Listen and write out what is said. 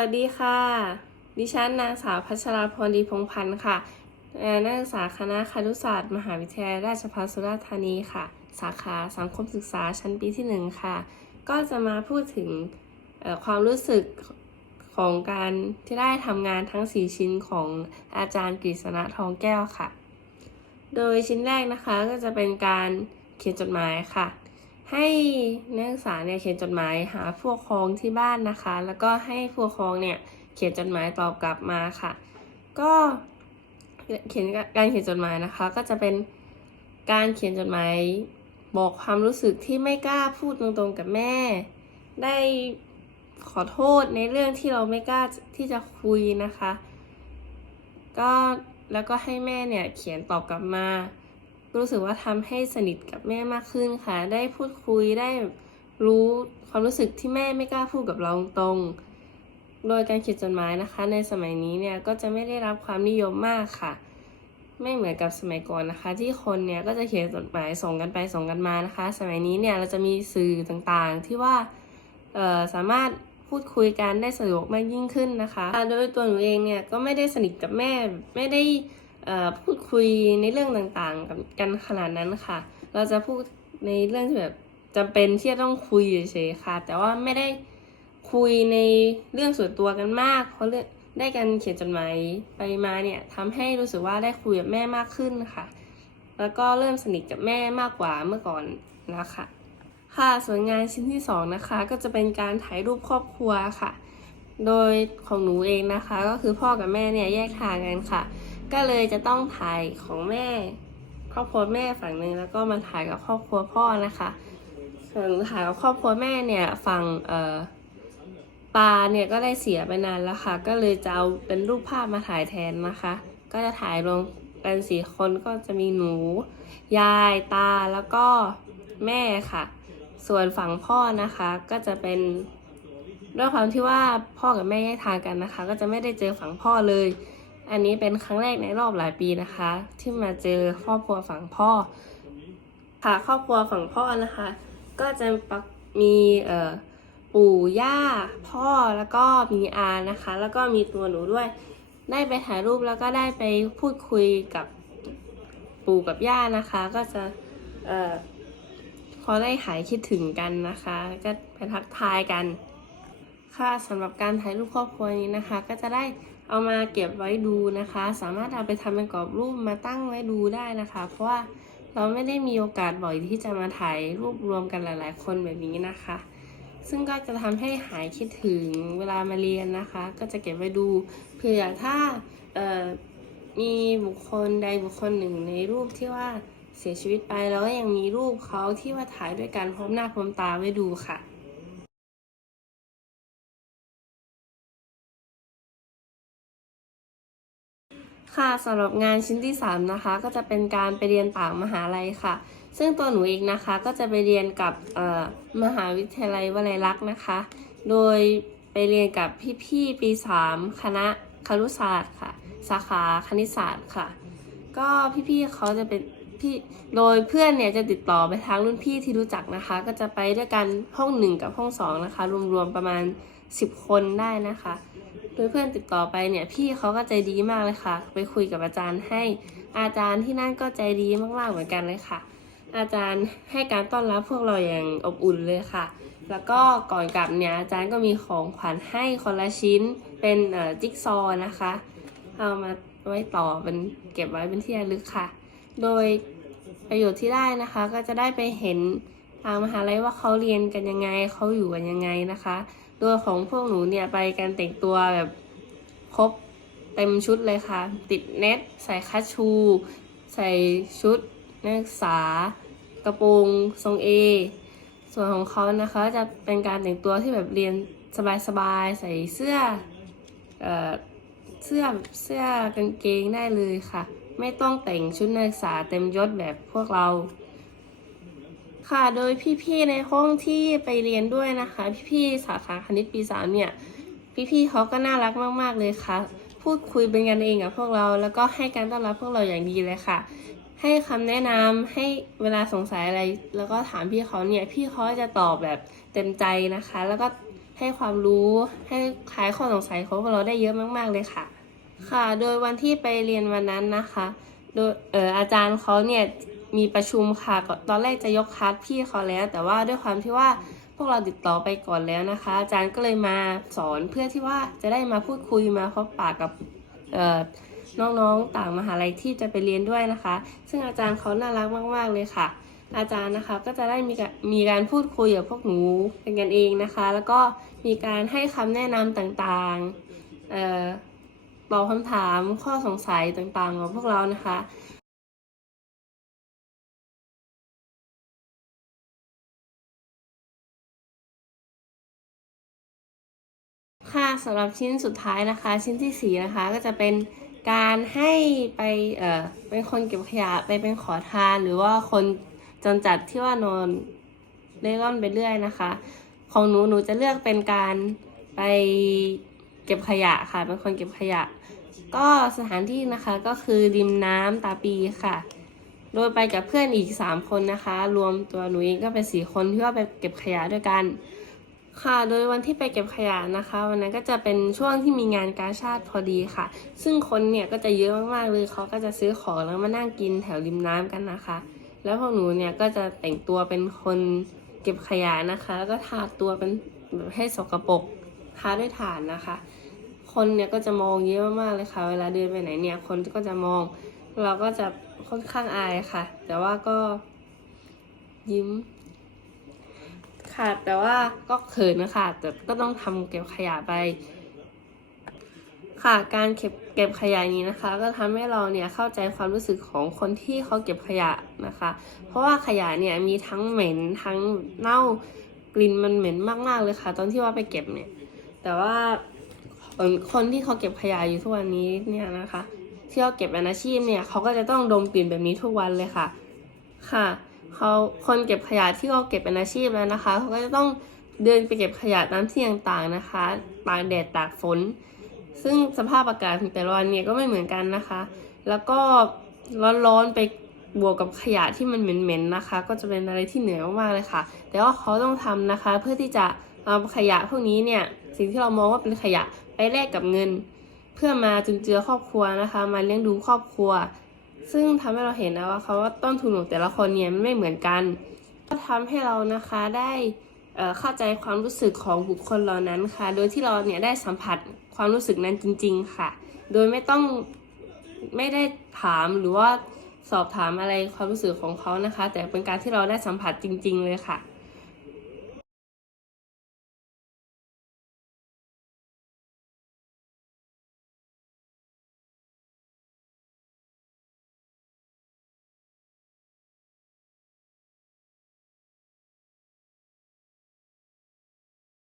วัสดีค่ะ ดิฉันนางสาวพัชราพรดีพงพันธ์ค่ะ นักศึกษาคณะครุศาสตร์ มหาวิทยาลัยราชภัฏสุราษฎร์ธานีค่ะ สาขาสังคมศึกษาชั้นปีที่หนึ่งค่ะ ก็จะมาพูดถึงความรู้สึกของการที่ได้ทำงานทั้ง 4 ชิ้นของอาจารย์กฤษณะทองแก้วค่ะ โดยชิ้นแรกนะคะก็จะเป็นการเขียนจดหมายค่ะ ให้นักศึกษาเนี่ยเขียนจดหมายหาผู้ปกครองที่บ้านนะคะ แล้วก็ให้ผู้ปกครองเนี่ยเขียนจดหมายตอบกลับมาค่ะ ก็เขียนการเขียนจดหมายนะคะ ก็จะเป็นการเขียนจดหมายบอกความรู้สึกที่ไม่กล้าพูดตรงๆกับแม่ ได้ขอโทษในเรื่องที่เราไม่กล้าที่จะคุยนะคะ ก็แล้วก็ให้แม่เนี่ยเขียนตอบกลับมา รู้สึกว่าทำให้สนิทกับแม่มากขึ้นค่ะ ได้พูดคุยได้รู้ความรู้สึกที่แม่ไม่กล้าพูดกับเราตรง โดยการเขียนจดหมายนะคะ ในสมัยนี้เนี่ยก็จะไม่ได้รับความนิยมมากค่ะ ไม่เหมือนกับสมัยก่อนนะคะ ที่คนเนี่ยก็จะเขียนจดหมายส่งกันไปส่งกันมานะคะ สมัยนี้เนี่ยเราจะมีสื่อต่างๆที่ว่าสามารถพูดคุยกันได้สะดวกมากยิ่งขึ้นนะคะ โดยตัวหนูเองเนี่ยก็ไม่ได้สนิทกับแม่ไม่ได้ พูดคุยในเรื่องต่างๆกันขนาดนั้นค่ะ เราจะพูดในเรื่องที่แบบจำเป็นที่จะต้องคุยเฉยๆค่ะ แต่ว่าไม่ได้คุยในเรื่องส่วนตัวกันมาก เพราะเรื่องได้การเขียนจดหมายไปมาเนี่ยทำให้รู้สึกว่าได้คุยกับแม่มากขึ้นค่ะ แล้วก็เริ่มสนิทกับแม่มากกว่าเมื่อก่อนแล้วค่ะค่ะส่วนงานชิ้นที่สองนะคะ ก็จะเป็นการถ่ายรูปครอบครัวค่ะ โดยของหนูเองนะคะ ก็คือพ่อกับแม่เนี่ยแยกทางกันค่ะ ก็เลยจะต้องถ่ายของแม่ ครอบครัวแม่ฝั่งหนึ่งแล้วก็มาถ่ายกับครอบครัวพ่อนะคะส่วนถ่ายกับครอบครัวแม่เนี่ยฝั่งเอ่อปาเนี่ยก็ได้เสียไปนานแล้วค่ะ ก็เลยจะเอาเป็นรูปภาพมาถ่ายแทนนะคะ ก็จะถ่ายรวมกันสี่คนก็จะมีหนู ยายตาแล้วก็แม่ค่ะ ส่วนฝั่งพ่อนะคะก็จะเป็นด้วยความที่ว่าพ่อกับแม่แยกทางกันนะคะ ก็จะไม่ได้เจอฝั่งพ่อเลย อันนี้เป็นครั้งแรกในรอบหลายปีนะคะ ที่มาเจอครอบครัวฝั่งพ่อ ค่ะครอบครัวฝั่งพ่อนะคะ ก็จะมีเอ่อปู่ย่าพ่อแล้วก็มีอานะคะ แล้วก็มีตัวหนูด้วย ได้ไปถ่ายรูปแล้วก็ได้ไปพูดคุยกับปู่กับย่านะคะ ก็จะเอ่อพอได้หายคิดถึงกันนะคะ ก็ไปทักทายกัน ค่ะสำหรับการถ่ายรูปครอบครัวนี้นะคะ ก็จะได้ เอามาเก็บไว้ดูนะคะ สามารถเอาไปทำเป็นกรอบรูปมาตั้งไว้ดูได้นะคะ เพราะว่าเราไม่ได้มีโอกาสบ่อยที่จะมาถ่ายรูปรวมกันหลาย ๆ คนแบบนี้นะคะ ซึ่งก็จะทำให้หายคิดถึงเวลามาเรียนนะคะ ก็จะเก็บไว้ดูเผื่อถ้ามีบุคคลใดบุคคลหนึ่งในรูปที่ว่าเสียชีวิตไปแล้วก็ยังมีรูปเขาที่ว่าถ่ายด้วยกันพร้อมหน้าพร้อมตาไว้ดูค่ะ ค่ะสำหรับงานชิ้นที่ 3 นะคะ ก็จะเป็นการไปเรียนต่างมหาลัยค่ะ ซึ่งตัวหนูเองนะคะก็จะไปเรียนกับมหาวิทยาลัยวลัยลักษณ์นะคะ โดยไปเรียนกับพี่ๆปี 3 คณะครุศาสตร์ค่ะ สาขาคณิตศาสตร์ค่ะ ก็พี่ๆเขาจะเป็นพี่โดยเพื่อนเนี่ยจะติดต่อไปทางรุ่นพี่ที่รู้จักนะคะ ก็จะไปด้วยกันห้อง1กับห้อง2นะคะ รวมๆประมาณ 10 คนได้นะคะ เพื่อนติดต่อไปเนี่ยพี่เขาก็ใจดีมากเลยค่ะ ไปคุยกับอาจารย์ให้อาจารย์ที่นั่นก็ใจดีมากๆเหมือนกันเลยค่ะ อาจารย์ให้การต้อนรับพวกเราอย่างอบอุ่นเลยค่ะ แล้วก็ก่อนกลับเนี่ยอาจารย์ก็มีของขวัญให้คนละชิ้นเป็นจิ๊กซอว์นะคะ เอามาไว้ต่อเป็นเก็บไว้เป็นที่ระลึกค่ะ โดยประโยชน์ที่ได้นะคะ ก็จะได้ไปเห็นทางมหาลัยว่าเขาเรียนกันยังไงเขาอยู่กันยังไงนะคะ โดยของพวกหนูเนี่ยไปกันแต่งตัวแบบครบเต็มชุดเลยค่ะ ติดเน็ต ใส่คัชชู ใส่ชุดนักศึกษากระโปรงทรงเอส่วนของเขานะคะจะเป็นการแต่งตัวที่แบบเรียนสบายๆ ใส่เสื้อเอ่อเสื้อเสื้อกางเกงได้เลยค่ะ ไม่ต้องแต่งชุดนักศึกษาเต็มยศแบบพวกเรา ค่ะ โดยพี่ๆในห้องที่ไปเรียนด้วยนะคะ พี่ๆสาขาคณิตปีสามเนี่ย พี่ๆเขาก็น่ารักมากๆเลยค่ะ พูดคุยเป็นกันเองกับพวกเรา แล้วก็ให้การต้อนรับพวกเราอย่างดีเลยค่ะ ให้คำแนะนำให้เวลาสงสัยอะไร แล้วก็ถามพี่เขาเนี่ย พี่เขาจะตอบแบบเต็มใจนะคะ แล้วก็ให้ความรู้ให้คลายข้อสงสัยของพวกเราได้เยอะมาก ๆเลยค่ะ ค่ะ โดยวันที่ไปเรียนวันนั้นนะคะ โดยเอออาจารย์เขาเนี่ย มีประชุมค่ะตอนแรกจะยกคลาสพี่เขาแล้ว แต่ว่าด้วยความที่ว่าพวกเราติดต่อไปก่อนแล้วนะคะ อาจารย์ก็เลยมาสอนเพื่อที่ว่าจะได้มาพูดคุยมาพบปะกับน้องๆต่างมหาลัยที่จะไปเรียนด้วยนะคะ ซึ่งอาจารย์เขาน่ารักมาก ๆ เลยค่ะ อาจารย์นะคะก็จะได้มีการมีการพูดคุยกับพวกหนูเป็นกันเองนะคะ แล้วก็มีการให้คำแนะนำต่างๆตอบคำถามข้อสงสัยต่างๆของพวกเรานะคะ ค่ะสำหรับชิ้นสุดท้ายนะคะ ชิ้นที่สี่นะคะก็จะเป็นการให้ไปเอ่อเป็นคนเก็บขยะไปเป็นขอทาน หรือว่าคนจนจัดที่ว่านอนเล่ร่อนไปเรื่อยนะคะ ของหนูหนูจะเลือกเป็นการไปเก็บขยะค่ะ เป็นคนเก็บขยะ ก็สถานที่นะคะก็คือริมน้ำตาปีค่ะ โดยไปกับเพื่อนอีก 3 คนนะคะ รวมตัวหนูเองก็เป็น4คนที่ว่าไปเก็บขยะด้วยกัน ค่ะ โดยวันที่ไปเก็บขยะนะคะ วันนั้นก็จะเป็นช่วงที่มีงานกาชาติพอดีค่ะ ซึ่งคนเนี่ยก็จะเยอะมากๆเลยเขาก็จะซื้อของแล้วมานั่งกินแถวริมน้ำกันนะคะ แล้วพวกหนูเนี่ยก็จะแต่งตัวเป็นคนเก็บขยะนะคะ แล้วก็ทาตัวเป็นแบบให้สกปรกทาด้วยถ่านนะคะ คนเนี่ยก็จะมองเยอะมากๆเลยค่ะ เวลาเดินไปไหนเนี่ยคนก็จะมอง เราก็จะค่อนข้างอายค่ะ แต่ว่าก็ยิ้ม ค่ะ แต่ว่าก็เขินนะคะแต่ก็ต้องทำเก็บขยะไป ค่ะการเก็บเก็บขยะนี้นะคะ ก็ทำให้เราเนี่ยเข้าใจความรู้สึกของคนที่เขาเก็บขยะนะคะ เพราะว่าขยะเนี่ยมีทั้งเหม็นทั้งเน่ากลิ่นมันเหม็นมากๆเลยค่ะ ตอนที่ว่าไปเก็บเนี่ย แต่ว่าคนที่เขาเก็บขยะอยู่ทุกวันนี้เนี่ยนะคะที่เขาเก็บอาชีพเนี่ยเขาก็จะต้องดมกลิ่นแบบนี้ทุกวันเลยค่ะ ค่ะ เขาคนเก็บขยะที่เขาเก็บเป็นอาชีพแล้วนะคะเขาก็จะต้องเดินไปเก็บขยะตามที่ต่างๆนะคะตากแดดตากฝน ซึ่งสภาพอากาศแต่ละวันเนี่ยก็ไม่เหมือนกันนะคะ แล้วก็ร้อนๆไปบวกกับขยะที่มันเหม็นๆนะคะ ก็จะเป็นอะไรที่เหนื่อยมากๆเลยค่ะ แต่ว่าเขาต้องทำนะคะ เพื่อที่จะเอาขยะพวกนี้เนี่ยสิ่งที่เรามองว่าเป็นขยะไปแลกกับเงิน เพื่อมาจุนเจือครอบครัวนะคะ มาเลี้ยงดูครอบครัว ซึ่งทำให้เราเห็นนะว่าเขาว่าต้นทุนของแต่ละคนเนี่ยมันไม่เหมือนกัน ก็ทำให้เรานะคะได้เอ่อเข้าใจความรู้สึกของบุคคลเหล่านั้นค่ะ โดยที่เราเนี่ยได้สัมผัสความรู้สึกนั้นจริง ๆ ค่ะ โดยไม่ต้องไม่ได้ถามหรือว่าสอบถามอะไรความรู้สึกของเขานะคะ แต่เป็นการที่เราได้สัมผัสจริง ๆ เลยค่ะ